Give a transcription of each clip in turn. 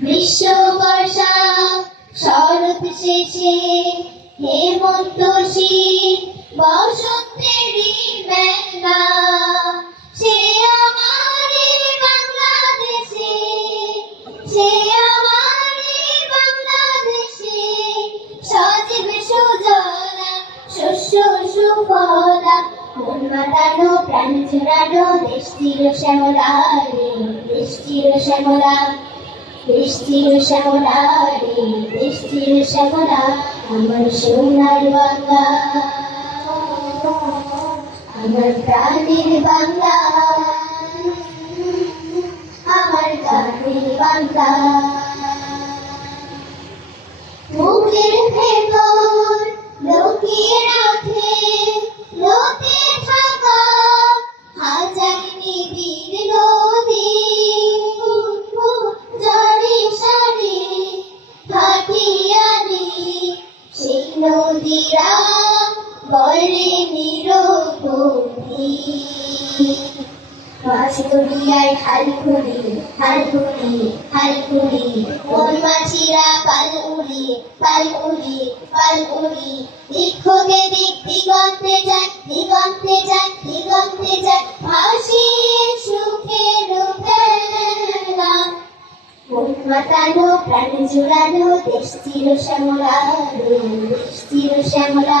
গ্রীষ্ম বর্ষা শরৎ শেষে হেমন্ত শীত বসন্তেরই মেলা সুফলা মন মাতানো, প্রাণ জোড়ানো দেশ চির শ্যামলা রে দেশ চির শ্যামলা, দেশ চির শ্যামলা রে দেশ চির শ্যামলা, আমার সোনার বাংলা। আমার প্রাণের বাংলা, আমার গানের বাংলা। নিরবধি মাছুরিয়ায় হালকুড়ি হালকুড়ি হালকুড়ি কোন মাছিরা পাল উড়ি পাল উড়ি পাল উড়ি দিক্ষকে মন মাতানো প্রাণ জোড়ানো দেশ চির শ্যামলা দেশ চির শ্যামলা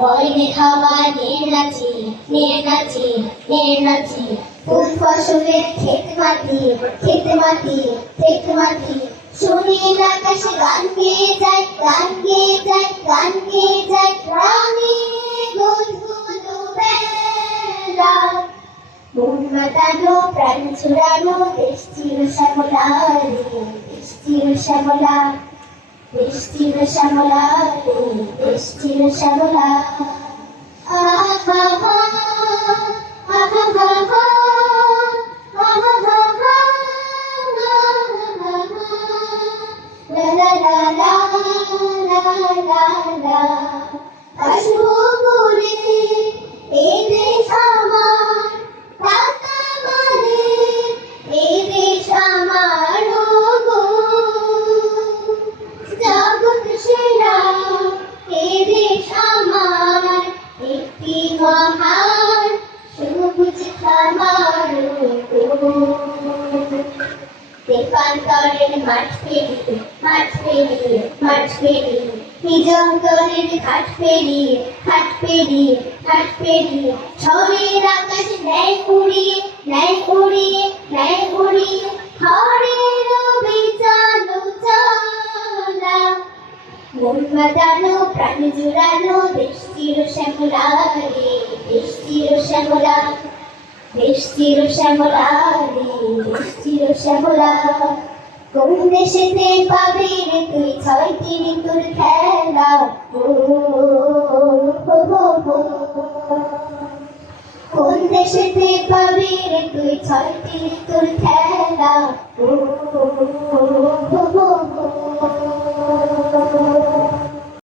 ওই গেয়ে যায় গান গেয়ে যায় গান গেয়ে যায় প্রাণ ছুড়ানো দেশ চির শ্যামলা দেশ শ্যামলা চির শ্যামলা রে দেশ চির শ্যামলা আহা হা আহা হা হা আহা হা হা লা লা দেবান্তরের মাঠ পেরিয়ে মাঠ পেরিয়ে মাঠ পেরিয়ে, নিজঙ্গলের ঘাট পেরিয়ে ঘাট পেরিয়ে ঘাট পেরিয়ে, ঝড়ের আকাশ ন্যায় উড়িয়ে ন্যায় উড়িয়ে ন্যায় উড়িয়ে, ঘরের বিচালো চালা মন মাতানো প্রাণ জুড়ানো, দেশ চির শ্যামলা দেশ চির শ্যামলা। চির শ্যামলা রে চির শ্যামলা কোন দেশেতে পাবি রে তুই? ছয়টি ঋতুর খেলা। কোন দেশেতে পাবি রে তুই? ছয়টি ঋতুর খেলা। ও।